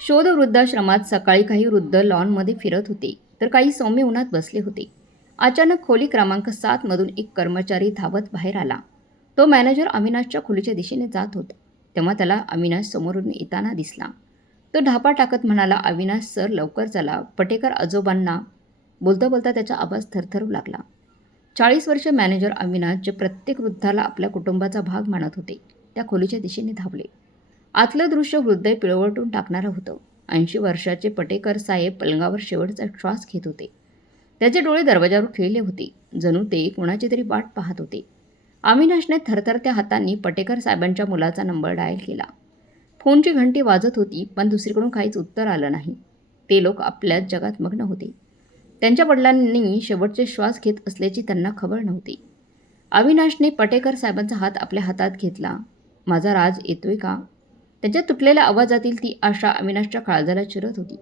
शोध वृद्धाश्रमात सकाळी काही वृद्ध लॉनमध्ये फिरत होते तर काही सौम्य उन्हात बसले होते. अचानक खोली क्रमांक सातमधून एक कर्मचारी धावत बाहेर आला. तो मॅनेजर अविनाशच्या खोलीच्या दिशेने जात होता. तेव्हा त्याला अविनाश समोरून येताना दिसला. तो ढापा टाकत म्हणाला अविनाश सर लवकर चला. पटेकर आजोबांना बोलता बोलता त्याचा आवाज थरथरू लागला. चाळीस वर्ष मॅनेजर अविनाश जे प्रत्येक वृद्धाला आपल्या कुटुंबाचा भाग मानत होते त्या खोलीच्या दिशेने धावले. आतलं दृश्य हृदय पिळवटून टाकणारं होतं. ऐंशी वर्षाचे पटेकर साहेब पलंगावर शेवटचा श्वास घेत होते. त्याचे डोळे दरवाजावर खिळले होते. जणू ते कोणाची तरी वाट पाहत होते. अविनाशने थरथरत्या हातांनी पटेकर साहेबांच्या मुलाचा नंबर डायल केला. फोनची घंटी वाजत होती पण दुसरीकडून काहीच उत्तर आलं नाही. ते लोक आपल्याच जगात मग्न होते. त्यांच्या वडिलांनी शेवटचे श्वास घेत असल्याची त्यांना खबर नव्हती. अविनाशने पटेकर साहेबांचा हात आपल्या हातात घेतला. माझा राज येतोय का? त्याच्या तुटलेल्या आवाजातील ती आशा अविनाशच्या काळजाला चिरत होती.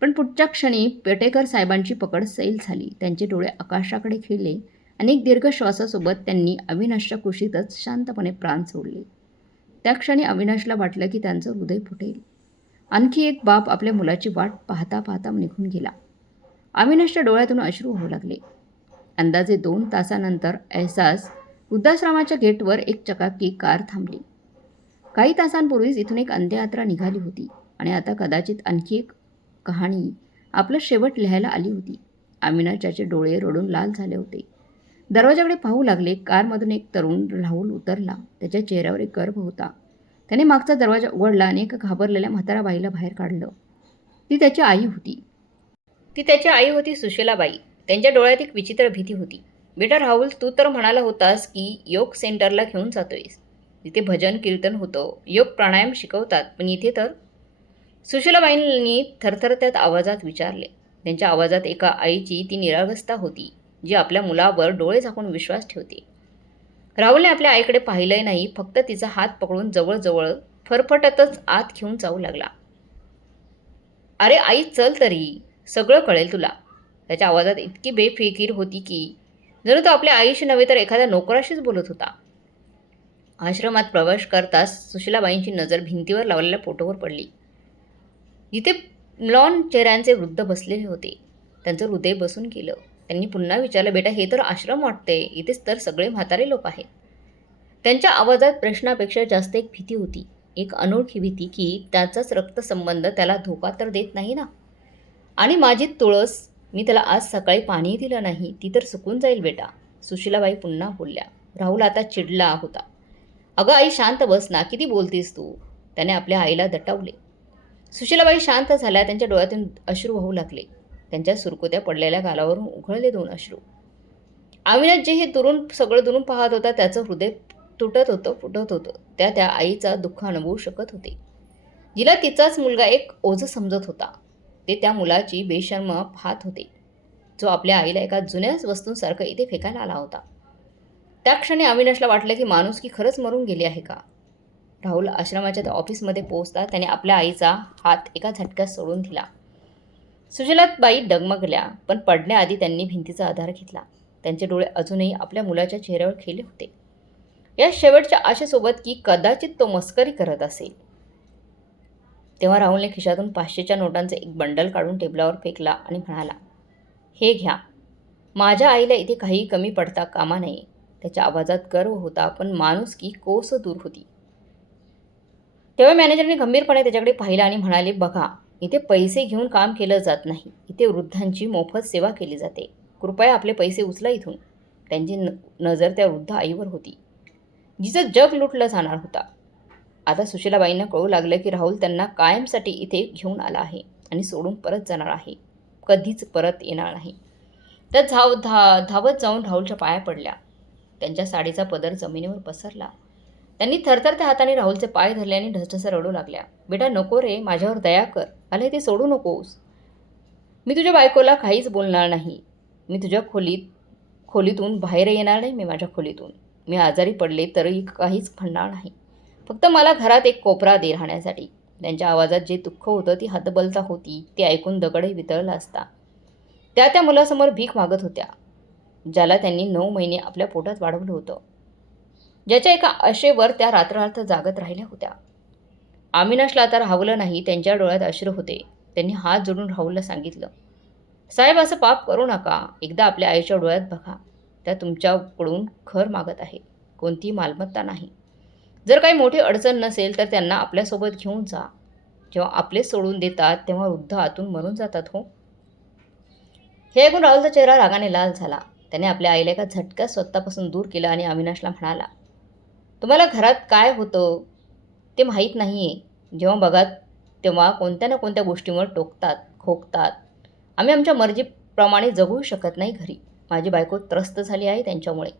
पण पुढच्या क्षणी पेटेकर साहेबांची पकड सैल झाली. त्यांचे डोळे आकाशाकडे खिळले. अनेक दीर्घ श्वासासोबत त्यांनी अविनाशच्या कुशीतच शांतपणे प्राण सोडले. त्या क्षणी अविनाशला वाटलं की त्यांचं हृदय फुटेल. आणखी एक बाप आपल्या मुलाची वाट पाहता पाहता निघून गेला. अविनाशच्या डोळ्यातून अश्रू होऊ लागले. अंदाजे दोन तासानंतर एहसास वृद्धाश्रमाच्या गेटवर एक चकाकी कार थांबली. काही तासांपूर्वीच इथून एक अंत्ययात्रा निघाली होती आणि आता कदाचित आणखी एक कहाणी आपलं शेवट लिहायला आली होती. अविनाश डोळे रडून लाल झाले होते. दरवाजाकडे पाहू लागले कारमधून एक तरुण राहुल उतरला. त्याच्या चेहऱ्यावर एक गर्भ होता. त्याने मागचा दरवाजा उघडला आणि एका घाबरलेल्या म्हातारा बाईला बाहेर काढलं. ती त्याची आई होती. ती त्याची आई होती सुशीलाबाई. त्यांच्या डोळ्यात एक विचित्र भीती होती. बेटा राहुल तू तर म्हणाला होतास की योग सेंटरला घेऊन जातोयस. तिथे भजन कीर्तन होतं. योग प्राणायाम शिकवतात. पण इथे तर सुशीलाबाईंनी थरथरत्यात आवाजात विचारले. त्यांच्या आवाजात एका आईची ती निरागस्ता होती जी आपल्या मुलावर डोळे झाकून विश्वास ठेवते. राहुलने आपल्या आईकडे पाहिलंही नाही फक्त तिचा हात पकडून जवळजवळ फरफटतच आत घेऊन जाऊ लागला. अरे आई चल तरी. सगळं कळेल तुला. त्याच्या आवाजात इतकी बेफिकीर होती की जणू तो आपल्या आईशी नव्हे तर एखाद्या नोकराशीच बोलत होता. आश्रमात प्रवेश करताच सुशीलाबाईंची नजर भिंतीवर लावलेल्या फोटोवर पडली. जिथे लॉन चेहऱ्यांचे वृद्ध बसलेले होते त्यांचं हृदय बसून गेलं. त्यांनी पुन्हा विचारलं बेटा हे तर आश्रम वाटते इथेच तर सगळे म्हातारे लोक आहेत. त्यांच्या आवाजात प्रश्नापेक्षा जास्त एक भीती होती. एक अनोळखी भीती की त्याचाच रक्तसंबंध त्याला धोका तर देत नाही ना? आणि माझी तुळस मी त्याला आज सकाळी पाणी दिलं नाही ती तर सुकून जाईल बेटा. सुशीलाबाई पुन्हा बोलल्या. राहुल आता चिडला होता. अगं आई शांत बस ना किती बोलतीस तू? त्याने आपल्या आईला दटावले. सुशीलाबाई शांत झाल्या त्यांच्या डोळ्यातून अश्रू वाहू लागले. त्यांच्या सुरकुत्या पडलेल्या गालावरून उघळले दोन अश्रू. अविनाश जे हे दुरून सगळं दुरून पाहत होता त्याचं हृदय तुटत होतं फुटत होतं. त्या त्या आईचा दुःख अनुभवू शकत होते. जिला तिचाच मुलगा एक ओझं समजत होता. ते त्या मुलाची बेशर्म पाहत होते. जो आपल्या आईला एका जुन्याच वस्तूंसारखं इथे फेकायला आला होता. त्या क्षणी अविनाशला वाटलं की माणूस की खरंच मरून गेली आहे का? राहुल आश्रमाच्या त्या ऑफिसमध्ये पोहोचता त्याने आपल्या आईचा हात एका झटक्यात सोडून दिला. सुजलातबाई डगमगल्या पण पडण्याआधी त्यांनी भिंतीचा आधार घेतला. त्यांचे डोळे अजूनही आपल्या मुलाच्या चेहऱ्यावर खेळले होते. या शेवटच्या आशेसोबत की कदाचित तो मस्करी करत असेल. तेव्हा राहुलने खिशातून पाचशेच्या नोटांचे एक बंडल काढून टेबलावर फेकला आणि म्हणाला हे घ्या. माझ्या आईला इथे काही कमी पडता कामा नये. त्याच्या आवाजात गर्व होता पण माणूस की कोस दूर होती. तेव्हा मॅनेजरने गंभीरपणे त्याच्याकडे पाहिलं आणि म्हणाले बघा इथे पैसे घेऊन काम केलं जात नाही. इथे वृद्धांची मोफत सेवा केली जाते. कृपया आपले पैसे उचला इथून. त्यांची न नजर त्या वृद्ध आईवर होती. जिचं जग लुटलं जाणार होता. आता सुशीलाबाईंना कळू लागलं की राहुल त्यांना कायमसाठी इथे घेऊन आला आहे आणि सोडून परत जाणार आहे. कधीच परत येणार नाही. त्या धाव धा धावत जाऊन राहुलच्या पाया पडल्या. त्यांच्या साडीचा पदर जमिनीवर पसरला. त्यांनी थरथरत्या हाताने राहुलचे पाय धरले आणि ढसढसं रडू लागल्या. बेटा नको रे माझ्यावर दया कर. मला इथे सोडू नकोस. मी तुझ्या बायकोला काहीच बोलणार नाही. मी तुझ्या खोलीत खोलीतून बाहेर येणार नाही मी माझ्या खोलीतून. मी आजारी पडले तरी काहीच म्हणणार नाही. फक्त मला घरात एक कोपरा दे राहण्यासाठी. त्यांच्या आवाजात जे दुःख होतं ती हतबलता होती. ते ऐकून दगडही वितळला असता. त्या त्या मुलासमोर भीक मागत होत्या. ज्याला त्यांनी नऊ महिने आपल्या पोटात वाढवलं होतं. ज्याच्या एका आशेवर त्या रात्ररात्र जागत राहिल्या होत्या. आमिनाशला आता राहवलं नाही त्यांच्या डोळ्यात अश्रू होते. त्यांनी हात जोडून राहुलला सांगितलं साहेब असं पाप करू नका. एकदा आपल्या आईच्या डोळ्यात बघा. त्या तुमच्याकडून खर मागत आहे. कोणतीही मालमत्ता नाही. जर काही मोठी अडचण नसेल तर त्यांना आपल्यासोबत घेऊन जा. जेव्हा आपले सोडून देतात तेव्हा वृद्ध आतून मरून जातात हो. हे ऐकून राहुलचा चेहरा रागाने लाल झाला. त्याने आपल्या आईला एका झटक्यात स्वतःपासून दूर केलं आणि अविनाशला म्हणाला तुम्हाला घरात काय होतं ते माहीत नाही आहे जेव्हा बघात तेव्हा कोणत्या ना कोणत्या गोष्टींवर टोकतात खोकतात. आम्ही आमच्या मर्जीप्रमाणे जगू शकत नाही घरी. माझी बायको त्रस्त झाली आहे त्यांच्यामुळे.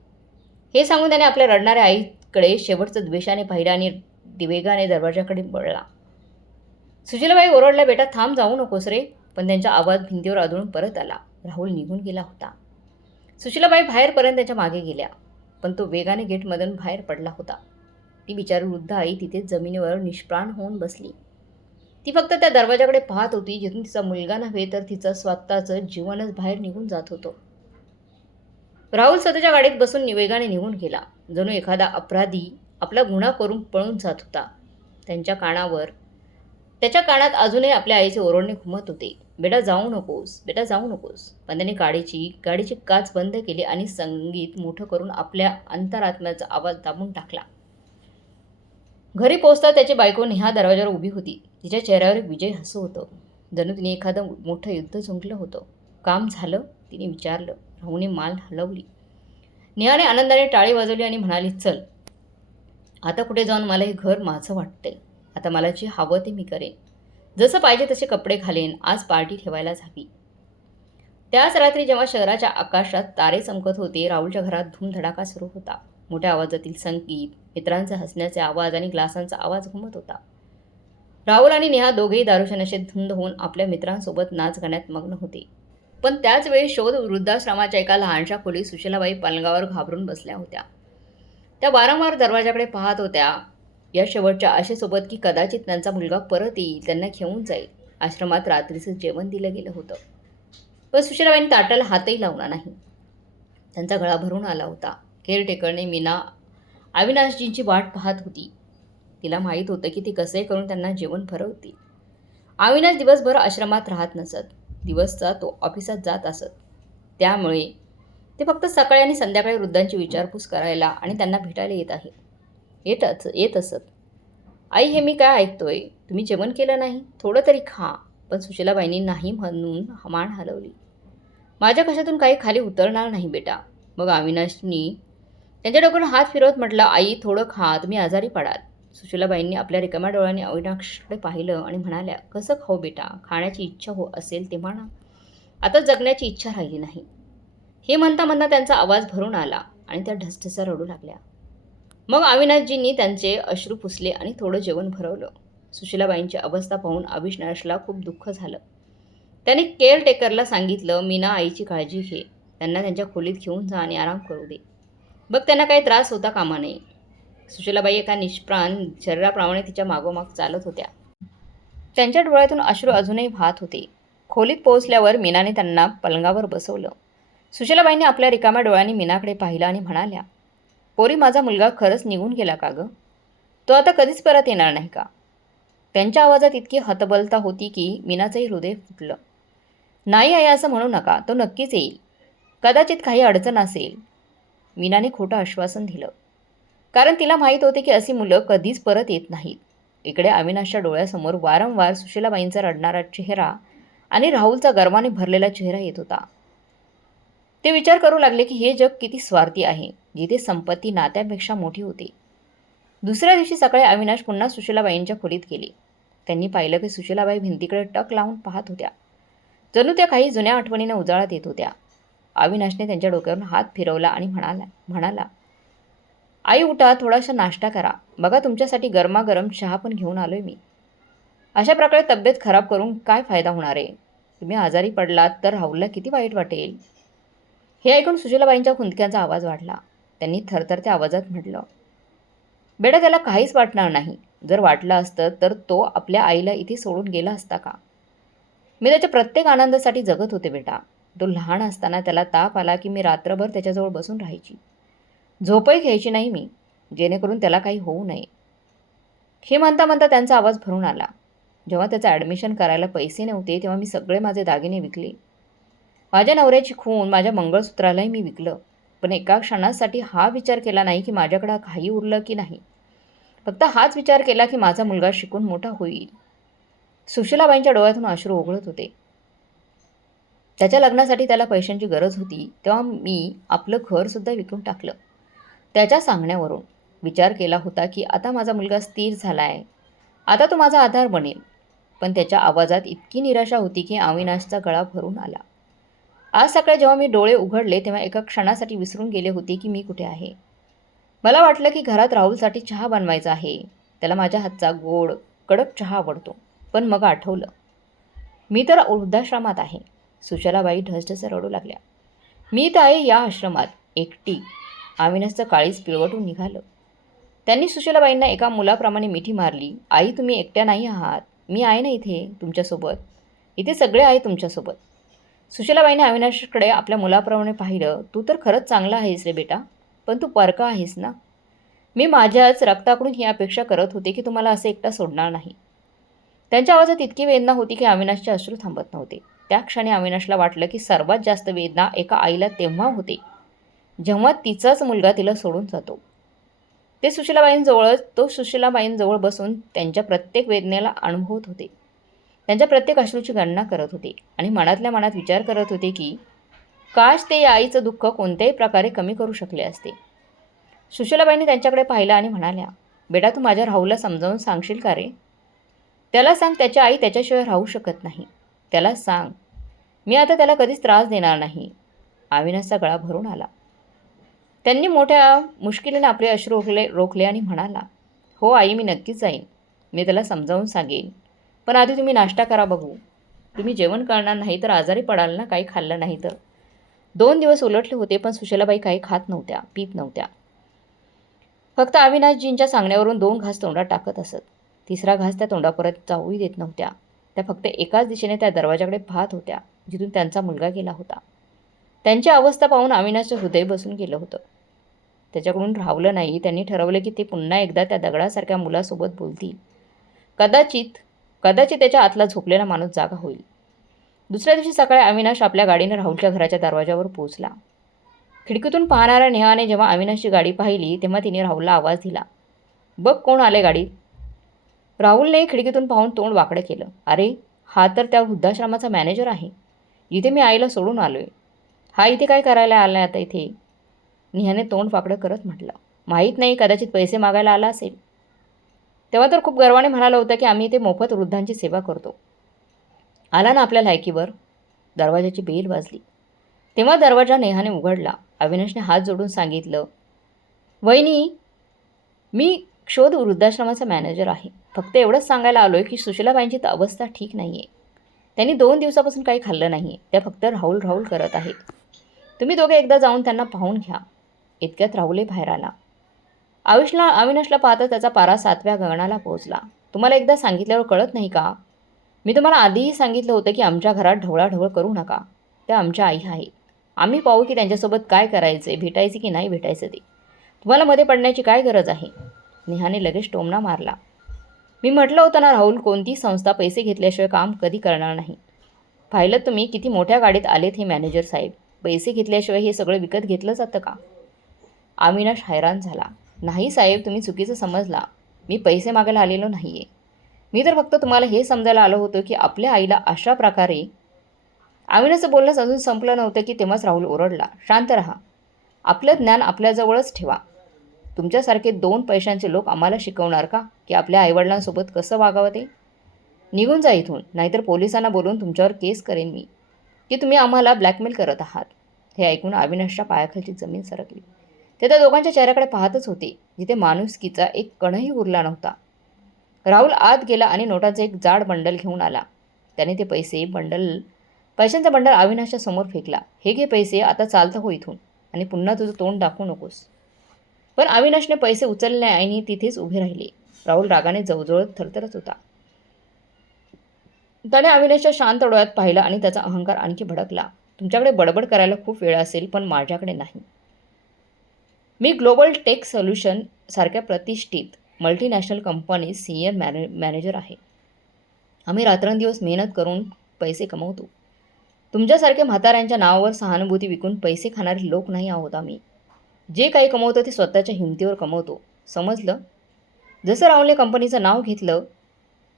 हे सांगून त्याने आपल्या रडणाऱ्या आईकडे शेवटचं द्वेषाने पाहिलं आणि दिवेगाने दरवाजाकडे वळला. सुशीलाबाई ओरडल्या बेटा थांब जाऊ नकोस रे. पण त्यांचा आवाज भिंतीवर आदळून परत आला. राहुल निघून गेला होता. सुशीलाबाई बाहेरपर्यंत त्याच्यामागे गेल्या पण तो वेगाने गेटमधून बाहेर पडला होता. ती बिचारी वृद्ध आई तिथे जमिनीवर निष्प्राण होऊन बसली. ती फक्त त्या दरवाजाकडे पाहत होती जिथून तिचा मुलगा नव्हे तर तिचं स्वतःचं जीवनच बाहेर निघून जात होतं. राहुल स्वतःच्या गाडीत बसून वेगाने निघून गेला. जणू एखादा अपराधी आपला गुन्हा करून पळून जात होता. त्यांच्या कानावर त्याच्या कानात अजूनही आपल्या आईचे ओरडणे घुमत होते. बेटा जाऊ नकोस. बेटा जाऊ नकोस. पण त्याने गाडीची गाडीची काच बंद केली आणि संगीत मोठं करून आपल्या अंतरात्म्याचा आवाज दाबून टाकला. घरी पोचता त्याची बायको नेहा दरवाजावर उभी होती. तिच्या चेहऱ्यावर एक विजय हसू होतं. जणू तिने एखादं मोठं युद्ध जिंकलं होतं. काम झालं तिने विचारलं. राहूने माल हलवली. नेहाने आनंदाने टाळी वाजवली आणि म्हणाली चल. आता कुठे जाऊन मला हे घर माझं वाटतंय. आता मला जे हवं ते मी करेन. जसं पाहिजे तसे कपडे घालेन आज पार्टी ठेवायलाच हवी. त्याच रात्री जेव्हा शहराच्या आकाशात तारे चमकत होते राहुलच्या घरात धूमधडाका सुरू होता. मोठ्या आवाजातील संगीत मित्रांचे हसण्याचे आवाज आणि ग्लासांचा आवाज घुमत होता. राहुल आणि नेहा दोघेही दारूच्या नशेत धुंद होऊन आपल्या मित्रांसोबत नाच गाण्यात मग्न होते. पण त्याच वेळी शोध वृद्धाश्रमाच्या एका लहानशा खोलीत सुशीलाबाई पलंगावर घाबरून बसल्या होत्या. त्या वारंवार दरवाजाकडे पाहत होत्या या शेवटच्या आशेसोबत की कदाचित त्यांचा मुलगा परत येईल त्यांना घेऊन जाईल. आश्रमात रात्रीचं जेवण दिलं गेलं होतं. पण सुशीलाबाईंनी ताटाला हातही लावला नाही. त्यांचा गळा भरून आला होता. केअरटेकरने मीना अविनाशजींची वाट पाहत होती. तिला माहीत होतं की ती कसे करून त्यांना जेवण भरवतील. अविनाश दिवसभर आश्रमात राहत नसत. दिवसचा तो ऑफिसात जात असत. त्यामुळे ते फक्त सकाळी आणि संध्याकाळी वृद्धांची विचारपूस करायला आणि त्यांना भेटायला येत आहे येतच येत असत आई हे मी काय ऐकतोय? तुम्ही जेवण केलं नाही? थोडं तरी खा. पण सुशीलाबाईंनी नाही म्हणून मान हलवली. माझ्या कशातून काही खाली उतरणार नाही बेटा. मग अविनाशनी त्यांच्या डोक्यावर हात फिरवत म्हटलं आई थोडं खा तुम्ही आजारी पडाल. सुशीलाबाईंनी आपल्या रिकाम्या डोळ्यांनी अविनाशकडे पाहिलं आणि म्हणाल्या कसं खाऊ बेटा? खाण्याची इच्छा हो असेल तेव्हा ना आता जगण्याची इच्छा राहिली नाही. हे म्हणता म्हणता त्यांचा आवाज भरून आला आणि त्या ढसढसा रडू लागल्या. मग अविनाशजींनी त्यांचे अश्रू पुसले आणि थोडं जेवण भरवलं. सुशीलाबाईंची अवस्था पाहून अविनाशला खूप दुःख झालं. त्याने केअरटेकरला सांगितलं मीना आईची काळजी घे. त्यांना त्यांच्या खोलीत घेऊन जा आणि आराम करू दे. बघ त्यांना काही त्रास होता कामा नये. सुशीलाबाई एका निष्प्राण शरीराप्रमाणे तिच्या मागोमाग चालत होत्या. त्यांच्या डोळ्यातून अश्रू अजूनही वाहत होते. खोलीत पोहोचल्यावर मीनाने त्यांना पलंगावर बसवलं. सुशीलाबाईंनी आपल्या रिकाम्या डोळ्यांनी मीनाकडे पाहिलं आणि म्हणाल्या पोरी माझा मुलगा खरंच निघून गेला का गं? तो आता कधीच परत येणार नाही का? त्यांच्या आवाजात इतकी हतबलता होती की मीनाचंही हृदय फुटलं. नाही आहे असं म्हणू नका. तो नक्कीच येईल. कदाचित काही अडचण असेल. मीनाने खोटं आश्वासन दिलं. कारण तिला माहीत होते की अशी मुलं कधीच परत येत नाहीत. इकडे अविनाशच्या डोळ्यासमोर वारंवार सुशीलाबाईंचा रडणारा चेहरा आणि राहुलचा गर्वाने भरलेला चेहरा येत होता. ते विचार करू लागले की हे जग किती स्वार्थी आहे. जिथे संपत्ती नात्यापेक्षा मोठी होती. दुसऱ्या दिवशी सकाळी अविनाश पुन्हा सुशीलाबाईंच्या खोलीत गेली. त्यांनी पाहिलं की सुशीलाबाई भिंतीकडे टक लावून पाहत होत्या. जणू त्या काही जुन्या आठवणींना उजाळा येत होत्या. अविनाशने त्यांच्या डोक्यावरून हात फिरवला आणि म्हणाला म्हणाला आई उठा थोडासा नाश्ता करा. बघा तुमच्यासाठी गरमागरम चहा पण घेऊन आलोय मी. अशा प्रकारे तब्येत खराब करून काय फायदा होणार आहे? तुम्ही आजारी पडलात तर राहुलला किती वाईट वाटेल? हे ऐकून सुशीलाबाईंच्या खुंदक्यांचा आवाज वाढला. त्यांनी थरथरत्या आवाजात म्हटलं बेटा त्याला काहीच वाटणार नाही. जर वाटलं असतं तर तो आपल्या आईला इथे सोडून गेला असता का? मी त्याच्या प्रत्येक आनंदासाठी जगत होते बेटा. तो लहान असताना त्याला ताप आला की मी रात्रभर त्याच्याजवळ बसून राहायची. झोपही घ्यायची नाही मी जेणेकरून त्याला काही होऊ नये. हे म्हणता म्हणता त्यांचा आवाज भरून आला. जेव्हा त्याचं ॲडमिशन करायला पैसे नव्हते तेव्हा मी सगळे माझे दागिने विकले. माझ्या नवऱ्याची खून माझ्या मंगळसूत्रालाही मी विकलं. पण एका क्षणासाठी हा विचार केला नाही की माझ्याकडं काही उरलं की नाही. फक्त हाच विचार केला की माझा मुलगा शिकून मोठा होईल. सुशीलाबाईंच्या डोळ्यातून अश्रू ओघळत होते. त्याच्या लग्नासाठी त्याला पैशांची गरज होती तेव्हा मी आपलं घरसुद्धा विकून टाकलं. त्याच्या सांगण्यावरून विचार केला होता की आता माझा मुलगा स्थिर झाला आहे आता तो माझा आधार बनेल. पण त्याच्या आवाजात इतकी निराशा होती की अविनाशचा गळा भरून आला. आज सकाळी जेव्हा मी डोळे उघडले तेव्हा एका क्षणासाठी विसरून गेले होते की मी कुठे आहे. मला वाटलं की घरात राहुलसाठी चहा बनवायचा आहे. त्याला माझ्या हातचा गोड कडक चहा आवडतो. पण मग आठवलं. मी तर वृद्धाश्रमात आहे. सुशलाबाई ढसढस रडू लागल्या. मी तर आहे या आश्रमात एकटी. आविनसचं काळीच पिळवटून निघालं. त्यांनी सुशलाबाईंना एका मुलाप्रमाणे मिठी मारली. आई तुम्ही एकट्या नाही आहात. मी आहे ना इथे तुमच्यासोबत? इथे सगळे आहे तुमच्यासोबत. सुशलाबाईने अविनाशकडे आपल्या मुलाप्रमाणे पाहिलं तू तर खरंच चांगला आहेस रे बेटा पण तू पारका आहेस ना? मी माझ्याच रक्ताकडून ही अपेक्षा करत होते की तुम्हाला असं एकटा सोडणार नाही. त्यांच्या आवाजात इतकी वेदना होती की अविनाशचे अश्रू थांबत नव्हते. त्या क्षणी अविनाशला वाटलं की सर्वात जास्त वेदना एका आईला तेव्हा होते जेव्हा तिचाच मुलगा तिला सोडून जातो. ते सुशीलाबाईंजवळच तो सुशीलाबाईंजवळ बसून त्यांच्या प्रत्येक वेदनेला अनुभवत होते. त्यांच्या प्रत्येक अश्रूची गणना करत होते आणि मनातल्या मनात विचार करत होते की काश ते या आईचं दुःख कोणत्याही प्रकारे कमी करू शकले असते. सुशीलाबाईंनी त्यांच्याकडे पाहिलं आणि म्हणाल्या बेटा तू माझ्या राहूला समजावून सांगशील का रे? त्याला सांग त्याची आई त्याच्याशिवाय राहू शकत नाही. त्याला सांग मी आता त्याला कधीच त्रास देणार नाही. आविनसचा गळा भरून आला. त्यांनी मोठ्या मुश्किलीने आपले अश्रू रोखले रोखले आणि म्हणाला हो आई मी नक्कीच जाईन. मी त्याला समजावून सांगेन. पण आधी तुम्ही नाश्ता करा बघू. तुम्ही जेवण करणार नाही तर आजारी पडाल ना काही खाल्लं नाही तर. दोन दिवस उलटले होते पण सुशलाबाई काही खात नव्हत्या पीत नव्हत्या. फक्त अविनाशजींच्या सांगण्यावरून दोन घास तोंडात टाकत असत. तिसरा घास त्या तोंडापर्यंत जाऊही देत नव्हत्या. त्या फक्त एकाच दिशेने त्या दरवाजाकडे पाहत होत्या जिथून त्यांचा मुलगा गेला होता. त्यांची अवस्था पाहून अविनाशचं हृदय बसून गेलं होतं. त्याच्याकडून राहवलं नाही त्यांनी ठरवलं की ते पुन्हा एकदा त्या दगडासारख्या मुलासोबत बोलतील. कदाचित कदाचित त्याच्या आतला झोपलेला माणूस जागा होईल. दुसऱ्या दिवशी सकाळी अविनाश आपल्या गाडीने राहुलच्या घराच्या दरवाजावर पोहोचला. खिडकीतून पाहणाऱ्या नेहाने जेव्हा अविनाशची गाडी पाहिली तेव्हा तिने राहुलला आवाज दिला. बघ कोण आले गाडीत. राहुलने खिडकीतून पाहून तोंड वाकडं केलं. अरे हा तर त्या वृद्धाश्रमाचा मॅनेजर आहे. इथे मी आईला सोडून आलो आहे हा इथे काय करायला आला आता इथे? नेहाने तोंड वाकडं करत म्हटलं. माहीत नाही कदाचित पैसे मागायला आला असेल. तेव्हा तर खूप गर्वाने म्हणाला होता की आम्ही इथे मोफत वृद्धांची सेवा करतो. आला ना आपल्या लायकीवर? दरवाजाची बेल वाजली. तेव्हा दरवाजा नेहाने उघडला. अविनाशने हात जोडून सांगितलं वहिनी मी शोध वृद्धाश्रमाचा मॅनेजर आहे. फक्त एवढंच सांगायला आलो आहे की सुशीलाबाईंची तर अवस्था ठीक नाही आहे त्यांनी दोन दिवसापासून काही खाल्लं नाही आहे त्या फक्त राहुल राहुल करत आहेत. तुम्ही दोघे एकदा जाऊन त्यांना पाहून घ्या. इतक्यात राहुलही बाहेर आला. आविषला अविनाशला पाहता त्याचा पारा सातव्या गगनाला पोहोचला. तुम्हाला एकदा सांगितल्यावर कळत नाही का? मी तुम्हाला आधीही सांगितलं होतं की आमच्या घरात ढवळाढवळ करू नका. त्या आमच्या आई आहेत. आम्ही पाहू की त्यांच्यासोबत काय करायचे भेटायचे की नाही भेटायचं ते. तुम्हाला मध्ये पडण्याची काय गरज आहे? नेहाने लगेच टोमणा मारला. मी म्हटलं होतं ना राहुल कोणती संस्था पैसे घेतल्याशिवाय काम कधी करणार नाही. पाहिलं तुम्ही किती मोठ्या गाडीत आलेत हे मॅनेजर साहेब. पैसे घेतल्याशिवाय हे सगळं विकत घेतलं जातं का? अविनाश हैराण झाला. नाही साहेब तुम्ही चुकीचं समजला. मी पैसे मागायला आलेलो नाही आहे मी तर फक्त तुम्हाला हे समजायला आलो होतं की आपल्या आईला अशा प्रकारे अविनाचं बोलणंच अजून संपलं नव्हतं की तेव्हाच राहुल ओरडला. शांत राहा. आपलं ज्ञान आपल्याजवळच ठेवा. तुमच्यासारखे दोन पैशांचे लोक आम्हाला शिकवणार का? की आपल्या आईवडिलांसोबत कसं वागावं ते? निघून जा इथून. नाहीतर पोलिसांना बोलून तुमच्यावर केस करेन मी. की तुम्ही आम्हाला ब्लॅकमेल करत आहात. हे ऐकून अविनाशच्या पायाखालची जमीन सरकली. ते त्या दोघांच्या चेहऱ्याकडे पाहतच होते जिथे माणुसकीचा एक कणही उरला नव्हता. राहुल आत गेला आणि नोटाचं एक जाड बंडल घेऊन आला. त्याने ते पैसे बंडल पैशांचा बंडल अविनाशच्या समोर फेकला. हे घे पैसे आता चालतं हो इथून. आणि पुन्हा तुझं तोंड दाखवू नकोस. पण अविनाशने पैसे उचलले आणि तिथेच उभे राहिले. राहुल रागाने जवळजवळ थरथरत होता. त्याने अविनाशच्या शांत डोळ्यात पाहिलं आणि त्याचा अहंकार आणखी भडकला. तुमच्याकडे बडबड करायला खूप वेळ असेल पण माझ्याकडे नाही. मी ग्लोबल टेक सोल्युशन सारख्या प्रतिष्ठित मल्टीनॅशनल कंपनी सिनियर मॅने मॅनेजर आहे. आम्ही रात्रंदिवस मेहनत करून पैसे कमवतो. तुमच्यासारख्या म्हाताऱ्यांच्या नावावर सहानुभूती विकून पैसे खाणारे लोक नाही आहोत आम्ही. जे काही कमवतो ते स्वतःच्या हिमतीवर कमवतो. समजलं? जसं राहुलने कंपनीचं नाव घेतलं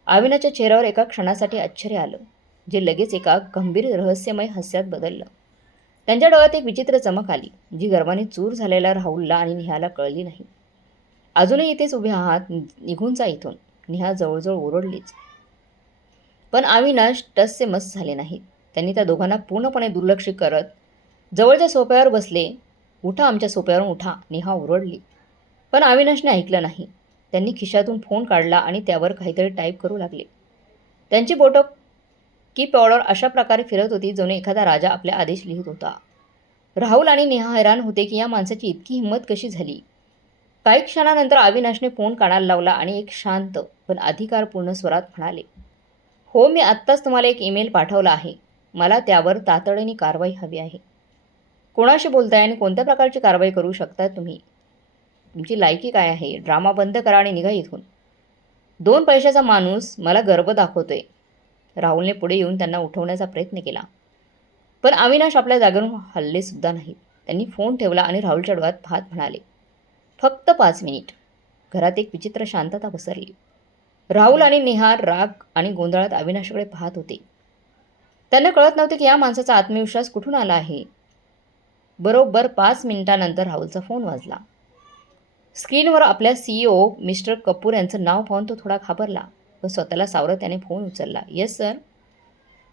आविनाच्या चेहऱ्यावर एका क्षणासाठी आश्चर्य आलं जे लगेच एका गंभीर रहस्यमय हास्यात बदललं. त्यांच्या डोळ्यात एक विचित्र चमक आली जी गर्वाने चूर झालेल्या राहुलला आणि निहाला कळली नाही. अजूनही इथेच उभे आहात निघून जा इथून. निहा जवळजवळ ओरडलीच. पण अविनाश टसचे मस झाले नाहीत. त्यांनी त्या दोघांना पूर्णपणे दुर्लक्ष करत जवळच्या सोप्यावर बसले. उठा आमच्या सोप्यावरून उठा नेहा ओरडली. पण अविनाशने ऐकलं नाही. त्यांनी खिशातून फोन काढला आणि त्यावर काहीतरी टाईप करू लागले. त्यांची बोटं की पॉवर अशा प्रकारे फिरत होती जणू एखादा राजा आपले आदेश लिहित होता. राहुल आणि नेहा हैराण होते की या माणसाची इतकी हिंमत कशी झाली? काही क्षणानंतर अविनाशने फोन काढायला लावला आणि एक शांत पण अधिकारपूर्ण स्वरात म्हणाले हो मी आत्ताच तुम्हाला एक ईमेल पाठवला आहे. मला त्यावर तातडीने कारवाई हवी आहे. कोणाशी बोलताय आणि कोणत्या प्रकारची कारवाई करू शकता तुम्ही? तुमची लायकी काय आहे? ड्रामा बंद करा आणि निघा इथून. दोन पैशाचा माणूस मला गर्व दाखवतोय. राहुलने पुढे येऊन त्यांना उठवण्याचा प्रयत्न केला. पण अविनाश आपल्या जागेवरून हल्लेसुद्धा नाही. त्यांनी फोन ठेवला आणि राहुलच्या डोळ्यात पाहत म्हणाले फक्त पाच मिनिट. घरात एक विचित्र शांतता पसरली. राहुल आणि निहार राग आणि गोंधळात अविनाशकडे पाहत होते. त्यांना कळत नव्हते की या माणसाचा आत्मविश्वास कुठून आला आहे. बरोबर पाच मिनिटानंतर राहुलचा फोन वाजला. स्क्रीनवर आपल्या सीईओ मिस्टर कपूर यांचं नाव पाहून तो थोडा घाबरला. व स्वतःला सावरत त्याने फोन उचलला. Yes sir.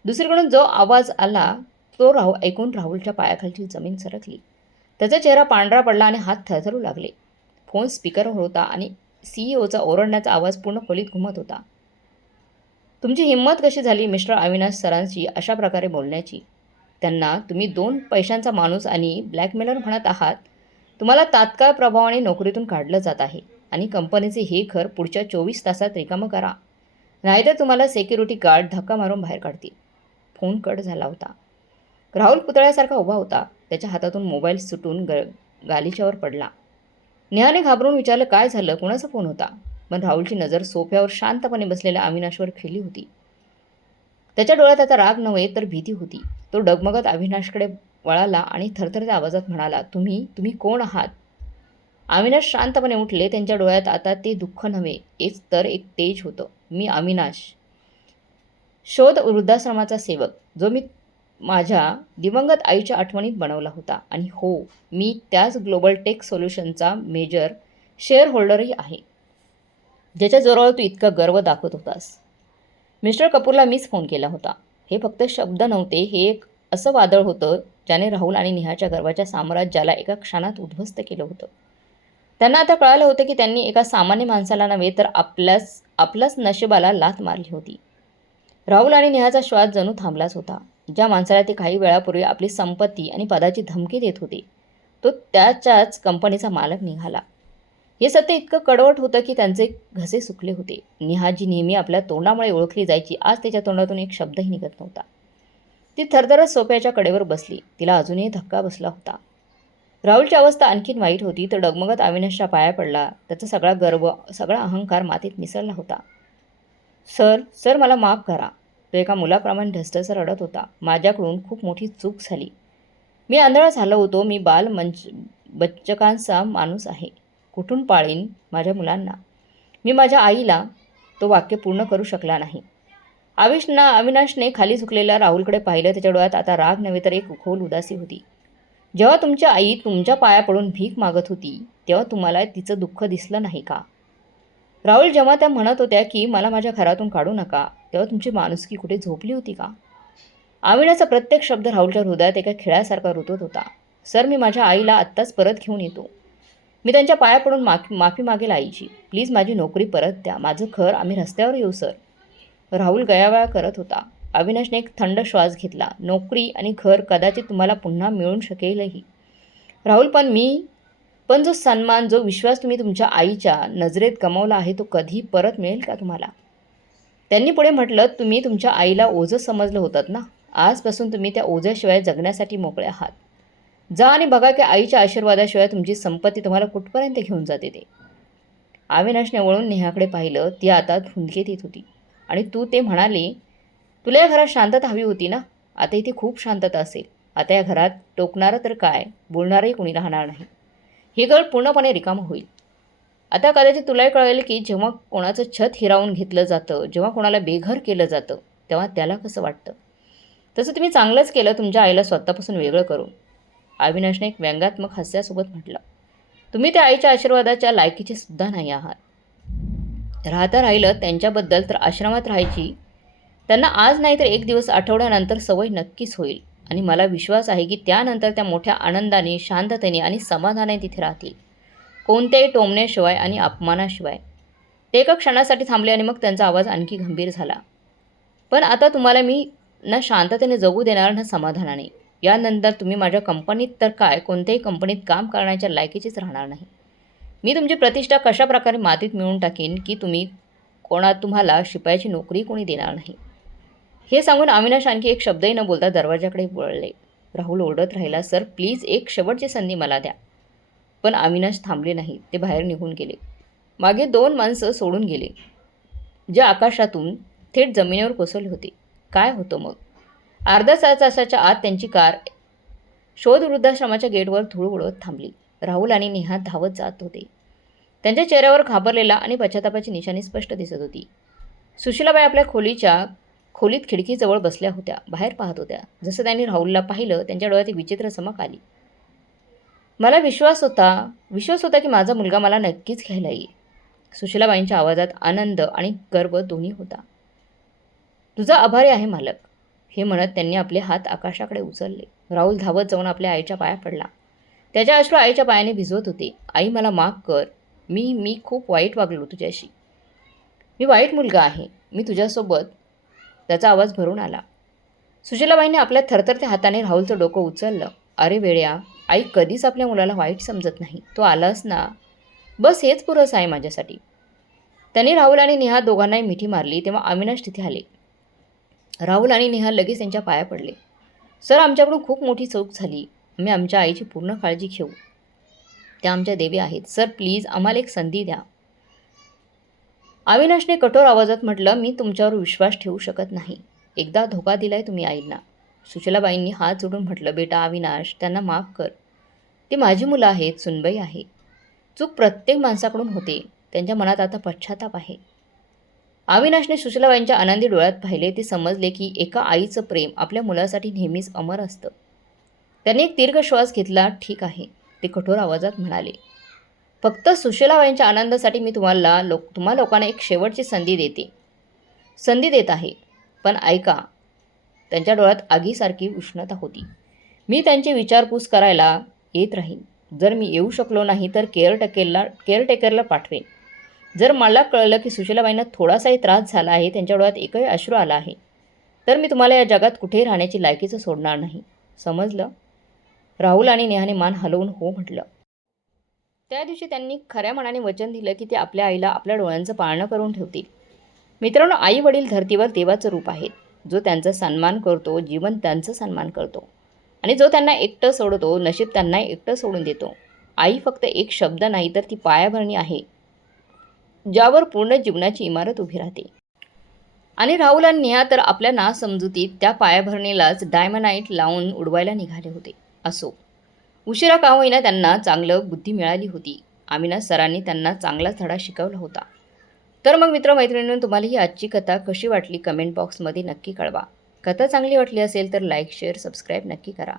दुसरीकडून जो आवाज आला तो राहू ऐकून राहुलच्या पायाखालची जमीन सरकली. त्याचा चेहरा पांढरा पडला आणि हात थरथरू लागले. फोन स्पीकरवर होता आणि सीईओचा ओरडण्याचा आवाज पूर्ण खोलीत घुमत होता. तुमची हिंमत कशी झाली मिस्टर अविनाश सरांशी अशा प्रकारे बोलण्याची? त्यांना तुम्ही दोन पैशांचा माणूस आणि ब्लॅकमेलर म्हणत आहात. तुम्हाला तात्काळ प्रभावाने नोकरीतून काढलं जात आहे आणि कंपनीचे हे घर पुढच्या चोवीस तासात रिकामं करा. नाहीतर तुम्हाला सेक्युरिटी गार्ड धक्का मारून बाहेर काढतील. फोन कट झाला होता. राहुल पुतळ्यासारखा उभा होता. त्याच्या हातातून मोबाईल सुटून ग गालिच्यावर पडला. नेहाने घाबरून विचारलं काय झालं? कोणाचा फोन होता? पण राहुलची नजर सोफ्यावर शांतपणे बसलेल्या अविनाशवर खेळली होती. त्याच्या डोळ्यात आता राग नव्हे तर भीती होती. तो डगमगत अविनाशकडे वळाला आणि थरथरत्या आवाजात म्हणाला तुम्ही तुम्ही कोण आहात? अविनाश शांतपणे उठले. त्यांच्या डोळ्यात आता ते दुःख नव्हे एक तर एक तेज होतं. मी अविनाश. शोध वृद्धाश्रमाचा सेवक जो मी माझ्या दिवंगत आईच्या आठवणीत बनवला होता. आणि हो मी त्याच ग्लोबल टेक सोल्युशनचा मेजर शेअर होल्डरही आहे ज्याच्या जोरावर तू इतका गर्व दाखवत होतास. मिस्टर कपूरला मीच फोन केला होता. हे फक्त शब्द नव्हते हे एक असं वादळ होतं ज्याने राहुल आणि नेहाच्या गर्वाच्या साम्राज्याला एका क्षणात उद्ध्वस्त केलं होतं. त्यांना आता कळालं होतं की त्यांनी एका सामान्य माणसाला नव्हे तर आपल्याच आपल्याच नशिबाला लाथ मारली होती. राहुल आणि नेहाचा श्वास जणू थांबलाच होता. ज्या माणसाला ते काही वेळापूर्वी आपली संपत्ती आणि पदाची धमकी देत होते तो त्याच्याच कंपनीचा मालक निघाला. हे सत्य इतकं कडवट होतं की त्यांचे घसे सुकले होते. नेहा जी नेहमी आपल्या तोंडामुळे ओळखली जायची. आज त्याच्या तोंडातून एक शब्दही निघत नव्हता. ती थरथरच सोप्याच्या कडेवर बसली. तिला अजूनही धक्का बसला होता. राहुलची अवस्था आणखीन वाईट होती तर डगमगत अविनाशच्या पाया पडला. त्याचा सगळा गर्व सगळा अहंकार मातीत मिसळला होता. सर सर मला माफ करा. तो एका मुलाप्रमाणे ढसढस रडत होता. माझ्याकडून खूप मोठी चूक झाली. मी आंधळा झालो होतो. मी बाल मंच बच्चकांचा माणूस आहे. कुठून पाळीन माझ्या मुलांना? मी माझ्या आईला तो वाक्य पूर्ण करू शकला नाही. अविशना अविनाशने खाली झुकलेल्या राहुलकडे पाहिलं. त्याच्या डोळ्यात आता राग नव्हे तर एक खोल उदासी होती. जेव्हा तुमची आई तुमच्या पाया पडून भीक मागत होती तेव्हा तुम्हाला तिचं दुःख दिसलं नाही का? राहुल जेव्हा त्या म्हणत होत्या की मला माझ्या घरातून काढू नका तेव्हा तुमची माणुसकी कुठे झोपली होती का? आविण्याचा प्रत्येक शब्द राहुलच्या हृदयात एका खेळासारखा रुतत होता. सर मी माझ्या आईला आत्ताच परत घेऊन येतो. मी त्यांच्या पाया पडून माफी माफी मागेल आईची. प्लीज माझी नोकरी परत द्या. माझं घर आम्ही रस्त्यावर येऊ सर. राहुल गयावया करत होता. अविनाशने एक थंड श्वास घेतला. नोकरी आणि घर कदाचित तुम्हाला पुन्हा मिळून शकेलही. राहुल पण मी पण जो सन्मान जो विश्वास तुम्ही तुमच्या आईच्या नजरेत गमावला आहे तो कधी परत मिळेल का तुम्हाला? त्यांनी पुढे म्हटलं तुम्ही तुमच्या आईला ओझं समजलं होतात ना? आजपासून तुम्ही त्या ओझ्याशिवाय जगण्यासाठी मोकळे आहात. जा आणि बघा की आईच्या आशीर्वादाशिवाय तुमची संपत्ती तुम्हाला कुठपर्यंत घेऊन जाते ते. अविनाशने वळून नेहाकडे पाहिलं. ती आता धुंदकेत येत होती. आणि तू ते म्हणाले तुला या घरात शांतता हवी होती ना? आता इथे खूप शांतता असेल. आता या घरात टोकणारं तर काय? बोलणारही कोणी राहणार नाही. हे घर पूर्णपणे रिकामं होईल. आता कदाचित तुलाही कळेल की जेव्हा कोणाचं छत हिरावून घेतलं जातं जेव्हा कोणाला बेघर केलं जातं तेव्हा त्याला कसं वाटतं? तसं तुम्ही चांगलंच केलं तुमच्या आईला स्वतःपासून वेगळं करून. अविनाशने एक व्यंगात्मक हास्यासोबत म्हटलं. तुम्ही त्या आईच्या आशीर्वादाच्या लायकीचे सुद्धा नाही आहात. राहता राहिलं त्यांच्याबद्दल तर आश्रमात राहायची त्यांना आज नाही तर एक दिवस आठवड्यानंतर सवय नक्कीच होईल. आणि मला विश्वास आहे की त्यानंतर त्या मोठ्या आनंदाने शांततेने आणि समाधानाने तिथे राहतील. कोणत्याही टोमण्याशिवाय आणि अपमानाशिवाय. ते एका क्षणासाठी थांबले आणि मग त्यांचा आवाज आणखी गंभीर झाला. पण आता तुम्हाला मी ना शांततेने जगू देणार ना समाधानाने. यानंतर तुम्ही माझ्या कंपनीत तर काय कोणत्याही कंपनीत काम करण्याच्या लायकीचीच राहणार नाही. मी तुमची प्रतिष्ठा कशा प्रकारे मातीत मिळवून टाकेन की तुम्ही कोणा तुम्हाला शिपायाची नोकरी कोणी देणार नाही. हे सांगून अविनाश आणखी एक शब्दही न बोलता दरवाजाकडे वळले. राहुल ओरडत राहिला सर प्लीज एक शेवटची संधी मला द्या. पण अविनाश थांबले नाही ते बाहेर निघून गेले. मागे दोन माणसं सोडून गेले जे आकाशातून थेट जमिनीवर कोसळले होते. काय होतं मग? अर्ध्या तासाच्या आत त्यांची कार शोध वृद्धाश्रमाच्या गेटवर धूळ उडवत थांबली. राहुल आणि नेहा धावत जात होते. त्यांच्या चेहऱ्यावर घाबरलेला आणि पश्चातापाची निशाणी स्पष्ट दिसत होती. सुशीलाबाई आपल्या खोलीच्या खोलीत खिडकीजवळ बसल्या होत्या. बाहेर पाहत होत्या. जसं त्यांनी राहुलला पाहिलं त्यांच्या डोळ्यात एक विचित्र चमक आली. मला विश्वास होता विश्वास होता की माझा मुलगा मला नक्कीच घ्यायला येईल. सुशीलाबाईंच्या आवाजात आनंद आणि गर्व दोन्ही होता. तुझा आभारी आहे मालक हे म्हणत त्यांनी आपले हात आकाशाकडे उचलले. राहुल धावत जाऊन आपल्या आईच्या पाया पडला. त्याच्या अश्रू आईच्या पायाने भिजवत होते. आई मला माफ कर. मी मी खूप वाईट वागलो तुझ्याशी. मी वाईट मुलगा आहे. मी तुझ्यासोबत त्याचा आवाज भरून आला. सुशीलाबाईंनी आपल्या थरथरत्या हाताने राहुलचं डोकं उचललं. अरे वेड्या आई कधीच आपल्या मुलाला वाईट समजत नाही. तो आलास ना? बस हेच पुरस आहे माझ्यासाठी. त्यांनी राहुल आणि नेहा दोघांनाही मिठी मारली तेव्हा अविनाश तिथे आले. राहुल आणि नेहा लगेच त्यांच्या पाया पडले. सर आमच्याकडून खूप मोठी चूक झाली. आम्ही आमच्या आईची पूर्ण काळजी घेऊ. त्या आमच्या देवी आहेत. सर प्लीज आम्हाला एक संधी द्या. अविनाशने कठोर आवाजात म्हटलं मी तुमच्यावर विश्वास ठेवू शकत नाही. एकदा धोका दिलाय तुम्ही आईंना. सुशीलाबाईंनी हात जोडून म्हटलं बेटा अविनाश त्यांना माफ कर. ती माझी मुलं आहेत सुनबाई आहे. चूक प्रत्येक माणसाकडून होते. त्यांच्या मनात आता पश्चाताप आहे. अविनाशने सुशीलाबाईंच्या आनंदी डोळ्यात पाहिले ते समजले की एका आईचं प्रेम आपल्या मुलासाठी नेहमीच अमर असतं. त्यांनी एक दीर्घ श्वास घेतला ठीक आहे. ते कठोर आवाजात म्हणाले फक्त सुशीलाबाईंच्या आनंदासाठी मी तुम्हाला लोक तुम्हा लोकांना एक शेवटची संधी देते. संधी देत आहे. पण ऐका त्यांच्या डोळ्यात आगीसारखी उष्णता होती. मी त्यांची विचारपूस करायला येत राहीन. जर मी येऊ शकलो नाही तर केअरटेकरला केअरटेकरला पाठवेन. जर मला कळलं की सुशीलाबाईंना थोडासाही त्रास झाला आहे त्यांच्या डोळ्यात एकही अश्रू आला आहे तर मी तुम्हाला या जगात कुठेही राहण्याची लायकीचं सोडणार नाही. समजलं? राहुल आणि नेहाने मान हलवून हो म्हटलं. त्या दिवशी त्यांनी खऱ्या मनाने वचन दिलं की ते आपल्या आईला आपल्या डोळ्यांचं पाळणं करून ठेवतील. मित्रांनो आई वडील धर्तीवर देवाचं रूप आहेत. जो त्यांचा सन्मान करतो जीवन त्यांचं सन्मान करतो. आणि जो त्यांना एकटं सोडतो नशीब त्यांना एकटं सोडून देतो. आई फक्त एक शब्द नाही तर ती पायाभरणी आहे ज्यावर पूर्ण जीवनाची इमारत उभी राहते. आणि राहुल आणि नेहा तर आपल्या नासमजुतीत त्या पायाभरणीलाच डायमनाईट लावून उडवायला निघाले होते. असो. उशिरा का होईना त्यांना चांगलं बुद्धी मिळाली होती. आमिना सरांनी त्यांना चांगलाच धडा शिकवला होता. तर मग मित्रमैत्रिणींनो तुम्हाला ही आजची कथा कशी वाटली? कमेंट बॉक्समध्ये नक्की कळवा. कथा चांगली वाटली असेल तर लाईक शेअर सबस्क्राईब नक्की करा.